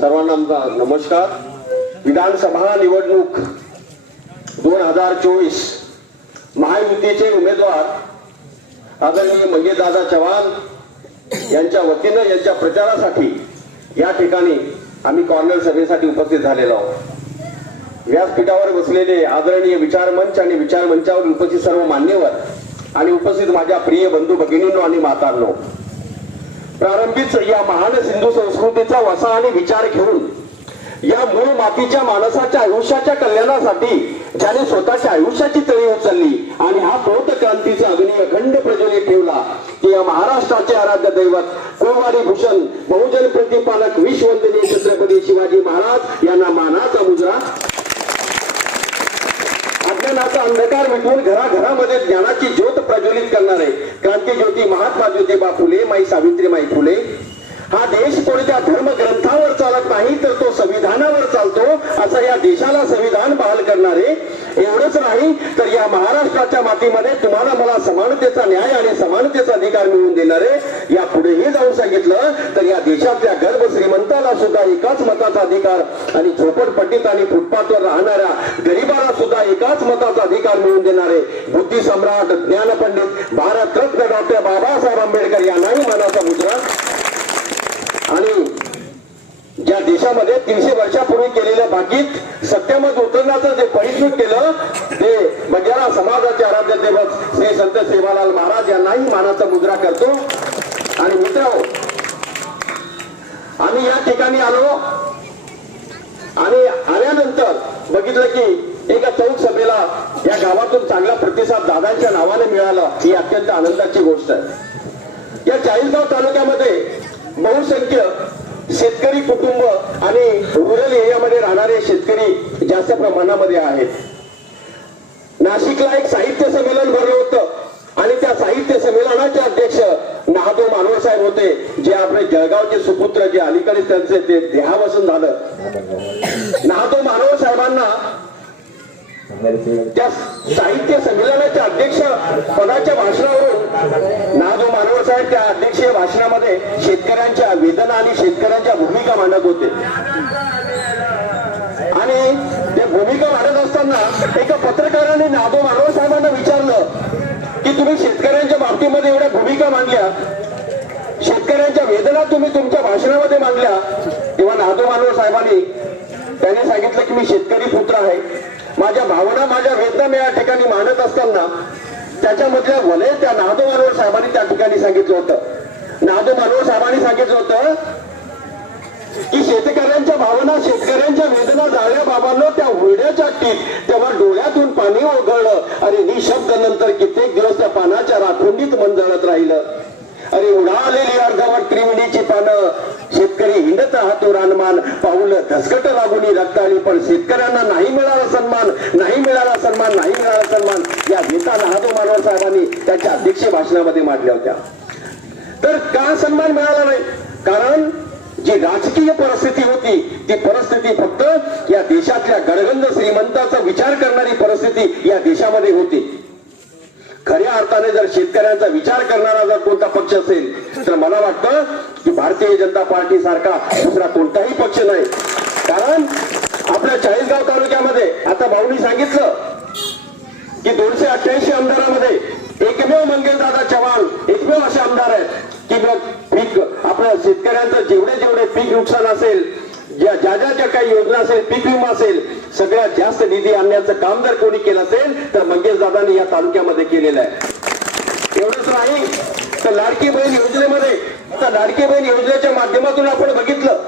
सर्वांना आमचा नमस्कार. विधानसभा निवडणूक दोन हजार चोवीस महायुतीचे उमेदवार आदरणीय मंगेशदादा चव्हाण यांच्या वतीनं यांच्या प्रचारासाठी या ठिकाणी आम्ही कॉर्नर सभेसाठी उपस्थित झालेलो आहोत. व्यासपीठावर बसलेले आदरणीय विचारमंच आणि विचार मंचावर उपस्थित सर्व मान्यवर आणि उपस्थित माझ्या प्रिय बंधू भगिनींनो आणि मातांनो प्रारंभीच या महान सिंधू संस्कृतीचा वसा आणि विचार घेऊन या मूळ मातीच्या माणसाच्या आयुष्याच्या कल्याणासाठी ज्याने स्वतःच्या आयुष्याची तळी उचलली आणि हा बौद्ध क्रांतीचा अग्नी अखंड प्रज्वलित ठेवला की या महाराष्ट्राचे आराध्य दैवत कुळवाडी भूषण बहुजन प्रतिपालक विश्ववंदनीय छत्रपती शिवाजी महाराज यांना मानाचा मुजरा अज्ञानाचा अंधकार मिटवून घराघरामध्ये ज्ञानाची ज्योत प्रज्वलित करणारे क्रांती ज्योती महात्मा ज्योतिबा फुले माई सावित्रीमाई फुले हा देश कोणत्या धर्म ग्रंथावर चालत नाही तर तो संविधानावर चालतो असं या देशाला संविधान बहाल करणारे एवढंच नाही तर या महाराष्ट्राच्या मातीमध्ये तुम्हाला मला समानतेचा न्याय आणि समानतेचा अधिकार मिळवून देणारे या पुढेही जाऊन सांगितलं तर या देशातल्या गर्भ श्रीमंताला सुद्धा एकाच मताचा अधिकार आणि झोपडपट्टीत आणि फुटपाथवर राहणाऱ्या एकाच मताचा अधिकार मिळवून देणारे बुद्धी सम्राट ज्ञानपंडित भारतरत्न डॉक्टर बाबासाहेब आंबेडकर यांनाही मनाचा मुद्रा. आणि ज्या देशामध्ये तीनशे वर्षापूर्वी केलेल्या बाकीत सत्यामध्ये उतरण्याचं जे परिश्रम केलं ते बंजारा समाजाचे आराध्य देवत श्री संत सेवालाल महाराज यांनाही मानाचा मुद्रा करतो. आणि मित्र आम्ही या ठिकाणी आलो. आणि आल्यानंतर बघितलं की एका चौक सभेला या गावातून चांगला प्रतिसाद दादांच्या नावाने मिळाला ही अत्यंत आनंदाची गोष्ट आहे. या चाळीसगाव तालुक्यामध्ये बहुसंख्य शेतकरी कुटुंब आणि रुरल एरियामध्ये राहणारे शेतकरी जास्त प्रमाणामध्ये आहेत. नाशिकला एक साहित्य संमेलन भरलं होतं आणि त्या साहित्य संमेलनाचे अध्यक्ष महादेव मानवर साहेब होते जे आपले जळगावचे सुपुत्र जे अलीकडे त्यांचे ते देहावसन झालं. महादेव मानवर साहेबांना त्या साहित्य संमेलनाच्या अध्यक्ष पदाच्या भाषणावरून नादो मानव साहेब त्या अध्यक्षीय भाषणामध्ये शेतकऱ्यांच्या वेदना आणि शेतकऱ्यांच्या भूमिका मांडत होते. आणि ते भूमिका मांडत असताना एका पत्रकाराने नादो मानव साहेबांना विचारलं की तुम्ही शेतकऱ्यांच्या बाबतीमध्ये एवढ्या भूमिका मांडल्या? शेतकऱ्यांच्या वेदना तुम्ही तुमच्या भाषणामध्ये मांडल्या? तेव्हा नादो मानव साहेबांनी त्याने सांगितलं की मी शेतकरी पुत्र आहे. माझ्या भावना माझ्या वेदना मी या ठिकाणी मानत असताना त्याच्यामधल्या वलय त्या नादो मानवर साहेबांनी त्या ठिकाणी सांगितलं होतं. नादो मानवर साहेबांनी सांगितलं होतं की शेतकऱ्यांच्या भावना शेतकऱ्यांच्या वेदना जाळ्या बाबांना त्या हुरड्याच्या टीप तेव्हा डोळ्यातून पाणी ओघळलं. आणि निशब्द नंतर कित्येक दिवस त्या पानाच्या राखुंडीत मन जळत राहिलं. अरे उडालेली अर्धवट त्रिवणीची पानं शेतकरी हिंडत राहतो रानमान. पाऊल धसकट लागून रक्ताळी पण शेतकऱ्यांना नाही मिळाला सन्मान नाही मिळाला सन्मान नाही मिळाला सन्मान. या गीता लहादो मानव साहेबांनी त्याच्या अध्यक्ष भाषणामध्ये मांडल्या होत्या. तर का सन्मान मिळाला नाही? कारण जी राजकीय परिस्थिती होती ती परिस्थिती फक्त या देशातल्या गडगंज श्रीमंताचा विचार करणारी परिस्थिती या देशामध्ये होती. खऱ्या अर्थाने जर शेतकऱ्यांचा विचार करणारा जर कोणता पक्ष असेल तर मला वाटतं की भारतीय जनता पार्टी सारखा दुसरा कोणताही पक्ष नाही. कारण आपल्या चाळीसगाव तालुक्यामध्ये आता भाऊनी सांगितलं की दोनशे अठ्ठ्याऐंशी आमदारामध्ये एकमेव मंगेशदादा चव्हाण एकमेव असे आमदार आहेत की मग पीक आपल्या शेतकऱ्यांचं जेवढे जेवढे पीक नुकसान असेल ज्या ज्या ज्या ज्या काही योजना असेल पीक विमा असेल सगळ्यात जास्त निधी आणण्याचं काम जर कोणी केलं असेल तर मंगेश दादांनी या तालुक्यामध्ये केलेलं आहे. एवढंच नाही तर लाडकी बहीण योजनेमध्ये आता लाडकी बहीण योजनेच्या माध्यमातून आपण बघितलं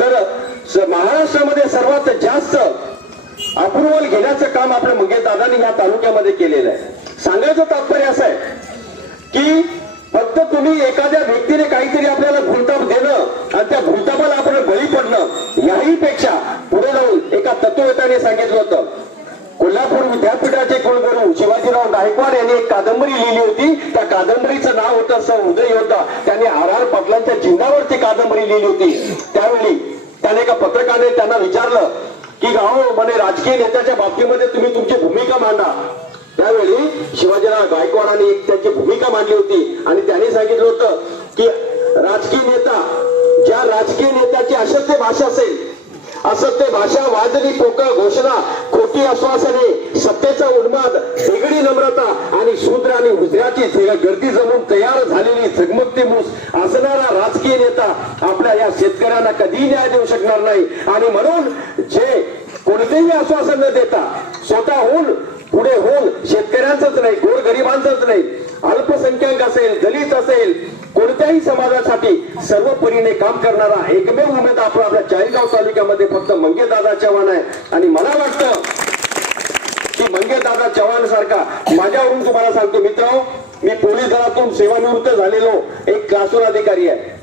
तर महाराष्ट्रामध्ये सर्वात जास्त अप्रुव्हल घेण्याचं काम आपल्या मंगेश या तालुक्यामध्ये केलेलं आहे. सांगायचं तात्पर्य असं आहे की फक्त तुम्ही एखाद्या व्यक्तीने काहीतरी आपल्याला भूलताप देणं आणि त्या भूलतापाला आपण बळी पडणं याही पेक्षा पुढे जाऊन एका तत्ववेत्याने सांगितलं होतं कोल्हापूर विद्यापीठाचे कुलगुरू शिवाजीराव गायकवाड यांनी एक कादंबरी लिहिली होती. त्या कादंबरीचं नाव होतं स उदय योद्धा त्यांनी आर आर पाटलांच्या चिन्हावरती कादंबरी लिहिली होती. त्यावेळी त्याने एका पत्रकाने त्यांना विचारलं की गाव म्हणे राजकीय नेत्याच्या बाबतीमध्ये तुम्ही तुमची भूमिका मांडा. त्यावेळी शिवाजीराव गायकवाडांनी एक त्यांची भूमिका मांडली होती आणि त्यांनी सांगितलं होतं की राजकीय नेता ज्या राजकीय नेत्याची अशक्य भाषा असेल असत्य भाषा वाजली पोकळ घोषणा खोटी आश्वासने सत्तेचा उन्माद वेगळी नम्रता आणि शूद्र आणि हुजऱ्याची गर्दी जमून तयार झालेली झगमगती मूस असणारा राजकीय नेता आपल्या या शेतकऱ्यांना कधी न्याय देऊ शकणार नाही. आणि म्हणून जे कोणतेही आश्वासन न देता स्वतःहून पुढे होऊन शेतकऱ्यांचंच नाही गोरगरिबांचंच नाही अल्पसंख्याक असेल दलित असेल कोणत्याही समाजासाठी सर्व परीने काम करणारा एकमेव उमेदवार आपला आपल्या चाळीसगाव तालुक्यामध्ये फक्त मंगेदादा चव्हाण आहे. आणि मला वाटतं की मंगेदादा चव्हाण सारखा माझ्यावरून तुम्हाला सांगतो मित्र मी पोलीस दलातून सेवानिवृत्त झालेलो एक क्लासून अधिकारी आहे.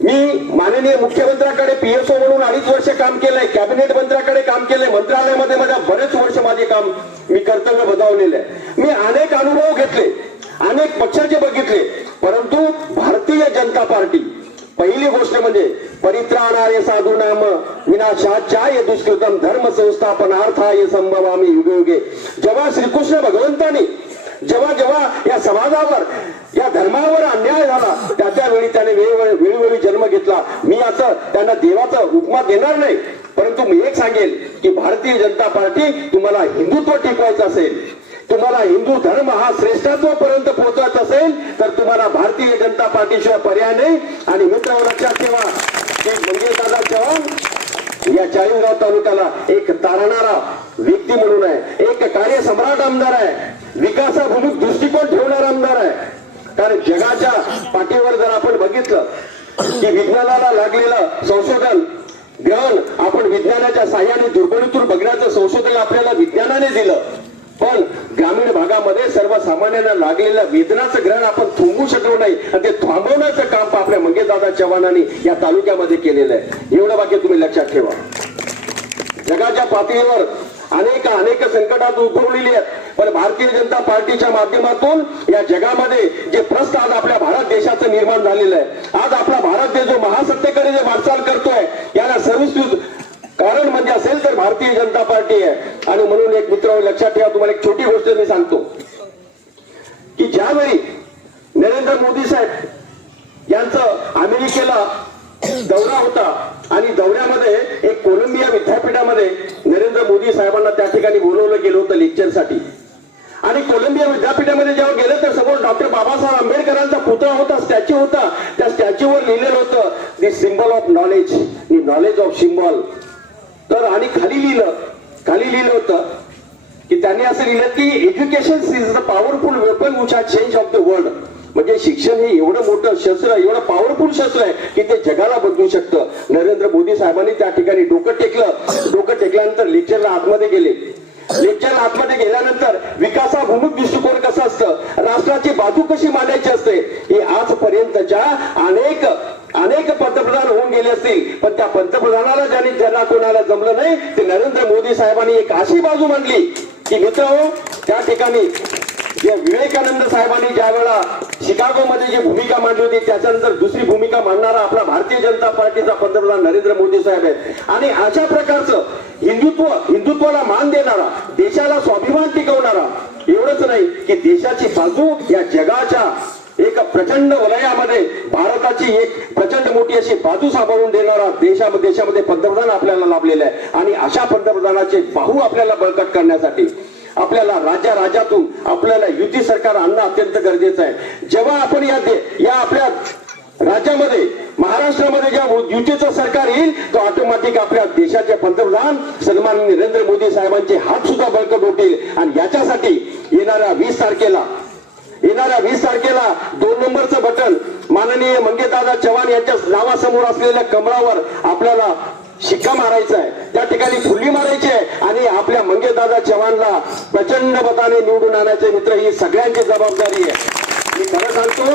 मी माननीय मुख्यमंत्र्याकडे पीएसओ म्हणून अडीच वर्ष काम केलंय कॅबिनेट मंत्र्याकडे काम केलंय मंत्रालयामध्ये माझ्या बरेच वर्ष माझे काम मी कर्तव्य बजावलेलं आहे. मी अनेक अनुभव घेतले अनेक पक्षाचे बघितले पार्टी. पहिली गोष्ट म्हणजे परित्राणारे साधू नाम विनाशाचाय दुष्कृतम धर्म संस्थापनार्थाय आम्ही युगे युगे जेव्हा श्रीकृष्ण भगवंतानी जेव्हा जेव्हा या समाजावर या धर्मावर अन्याय झाला त्या त्यावेळी त्याने वेळोवेळी वेळोवेळी जन्म घेतला. मी असं त्यांना देवाचा उपमा देणार नाही. परंतु मी एक सांगेल की भारतीय जनता पार्टी तुम्हाला हिंदुत्व टिकवायचं असेल. तुम्हाला हिंदू धर्म हा श्रेष्ठत्वापर्यंत पोहोचवायचा असेल तर तुम्हाला भारतीय जनता पार्टीशिवाय पर्याय नाही. आणि मित्र लक्षात ठेवा की मंगेश चव्हाण या चाळीसगाव तालुक्याला एक तारणारा व्यक्ती म्हणून आहे. एक कार्यसम्राट आमदार आहे. विकासाभिमुख दृष्टिकोन ठेवणारा आमदार आहे. कारण जगाच्या पाठीवर जर आपण बघितलं की विज्ञानाला लागलेलं संशोधन ग्रहण आपण विज्ञानाच्या साह्याने दुर्बणीतून बघण्याचं संशोधन आपल्याला विज्ञानाने दिलं. पण ग्रामीण भागामध्ये सर्वसामान्यांना लागलेल्या वेदनाचं ग्रहण आपण थांबवू शकलो नाही. आणि ते थांबवण्याचं काम आपल्या मंगेशदादा चव्हाणांनी या तालुक्यामध्ये केलेलं आहे. एवढं वाक्य तुम्ही लक्षात ठेवा. जगाच्या पातळीवर अनेक अनेक संकटात उद्भवलेली आहेत. पण भारतीय जनता पार्टीच्या माध्यमातून या जगामध्ये जे प्रश्न आज आपल्या भारत देशाचं निर्माण झालेलं आहे. आज आपला भारत देश जो महासत्तेकडे जे वाटचाल करतोय याला सर्वस्वी कारण म्हणजे असेल तर भारतीय जनता पार्टी आहे. आणि म्हणून एक मित्र लक्षात ठेवा तुम्हाला एक छोटी गोष्ट मी सांगतो. की ज्यावेळी नरेंद्र मोदी साहेब यांचं अमेरिकेला दौरा होता आणि दौऱ्यामध्ये एक कोलंबिया विद्यापीठामध्ये नरेंद्र मोदी साहेबांना त्या ठिकाणी बोलवलं गेलं होतं लेक्चरसाठी. आणि कोलंबिया विद्यापीठामध्ये जेव्हा गेलं तर समोर डॉक्टर बाबासाहेब आंबेडकरांचा पुतळा होता स्टॅच्यू होता. त्या स्टॅच्यूवर लिहिलेलं होतं the symbol of knowledge. The knowledge of symbol तर आणि खाली लिहिलं खाली लिहिलं होतं की त्यांनी असं लिहिलं की education is the powerful weapon which are change of the world म्हणजे शिक्षण हे एवढं मोठं शस्त्र एवढं पॉवरफुल शस्त्र आहे की ते जगाला बदलू शकतं. नरेंद्र मोदी साहेबांनी त्या ठिकाणी डोकं टेकलं. डोकं टेकल्यानंतर लेक्चरला आतमध्ये गेले. लेक्चर आतमध्ये गेल्यानंतर विकासाभिमुख दृष्टिकोन कसं असतं? राष्ट्राची बाजू कशी मांडायची असते? हे आजपर्यंतच्या अनेक अनेक पंतप्रधान होऊन गेले असतील पण त्या पंतप्रधानाला ज्यांनी ज्यांना कोणाला जमलं नाही ते नरेंद्र मोदी साहेबांनी एक अशी बाजू मांडली. की मित्र त्या ठिकाणी विवेकानंद साहेबांनी ज्या वेळा शिकागो मध्ये जी भूमिका मांडली होती त्याच्यानंतर दुसरी भूमिका मांडणारा आपला भारतीय जनता पार्टीचा पंतप्रधान नरेंद्र मोदी साहेब आहेत. आणि अशा प्रकारचं हिंदुत्व हिंदुत्वाला मान देणारा देशाला स्वाभिमान टिकवणारा एवढंच नाही की देशाची बाजू या जगाच्या एक प्रचंड वलयामध्ये भारताची एक प्रचंड मोठी अशी बाजू सांभाळून देणारा देशामध्ये देशामध्ये पंतप्रधान आपल्याला लाभलेला आहे. आणि अशा पंतप्रधानाचे बाहू आपल्याला बळकट करण्यासाठी आपल्याला राजा राजातून आपल्याला युती सरकार आणणं अत्यंत गरजेचं आहे. जेव्हा आपण या दे- या आपल्या राज्यामध्ये महाराष्ट्रामध्ये जेव्हा युतीचं सरकार येईल तो ऑटोमॅटिक आपल्या देशाचे पंतप्रधान सन्मान नरेंद्र मोदी साहेबांचे हात सुद्धा बळकट होतील. आणि याच्यासाठी येणाऱ्या वीस तारखेला येणाऱ्या वीस तारखेला नंबरचं बटन माननीय मंगेदादा चव्हाण यांच्या नावासमोर असलेल्या कमळावर आपल्याला शिक्का मारायचा आहे. त्या ठिकाणी फुल्ली मारायची आहे आणि आपल्या मंगेदादा चव्हाणला प्रचंड मताने निवडून आणायचे मित्र ही सगळ्यांची जबाबदारी आहे. मी खरं सांगतो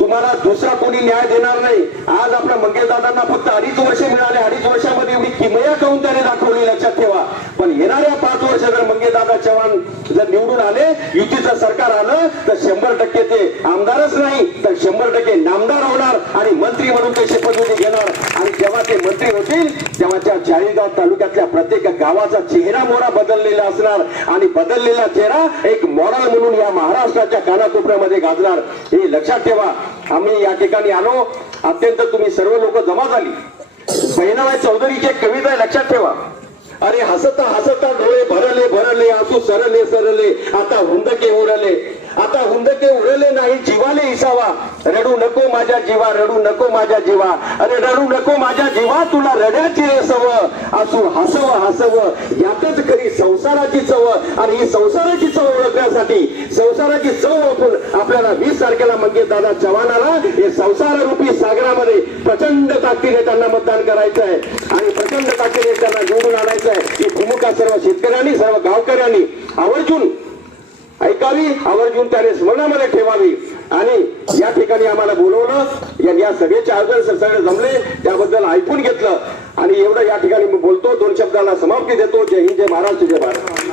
तुम्हाला दुसरा कोणी न्याय देणार नाही. आज आपल्या मंगेशदादांना फक्त अडीच वर्ष मिळाले. अडीच वर्षामध्ये एवढी किमया काऊन त्याने दाखवली लक्षात ठेवा पण येणाऱ्या पाच वर्ष जर मंगेशदादा चव्हाण जर निवडून आले युतीचं सरकार आलं तर शंभर टक्के ते आमदारच नाही तर शंभर टक्के नामदार होणार आणि मंत्री म्हणून ते शपथविधी घेणार. आणि जेव्हा ते मंत्री होतील तेव्हा त्या चाळीसगाव तालुक्यातल्या प्रत्येक गावाचा चेहरा मोहरा बदललेला असणार. आणि बदललेला चेहरा एक मॉडेल म्हणून या महाराष्ट्राच्या कानाकोपऱ्यामध्ये गाजणार. हे लक्षात ठेवा. आम्ही या ठिकाणी आलो. अत्यंत तुम्ही सर्व लोक जमा झाली. बहिणाबाई चौधरीची एक कविता लक्षात ठेवा. अरे हसता हसता डोळे भरले भरले आसू सरले सरले. आता हुंदके उरले. आता हुंदके उरले नाही जीवाले इसावा रडू नको माझ्या जीवा रडू नको माझ्या जीवा. अरे रडू नको माझ्या जीवा तुला रड्याची रे सव असू हसव हसव. यातच खरी संसाराची चव. आणि ही संसाराची चव ओळखण्यासाठी संसाराची चव ओळखून आपल्याला वीस तारखेला मंगेश दादा चव्हाणाला हे संसार रूपी सागरामध्ये प्रचंड ताकदीने त्यांना मतदान करायचं आहे आणि प्रचंड ताकदीने त्यांना निवडून आणायचं आहे ही भूमिका सर्व शेतकऱ्यांनी सर्व गावकऱ्यांनी. आवर्जून ऐकावी? आवर्जून त्याने स्मरणामध्ये ठेवावी. आणि या ठिकाणी आम्हाला बोलवलं. या- या सभेचे आयोजन सर- सगळे जमले. त्याबद्दल ऐकून घेतलं. आणि एवढं या ठिकाणी मी बोलतो. दोन शब्दाला समाप्ती देतो. जय हिंद जय महाराष्ट्र जय भारत.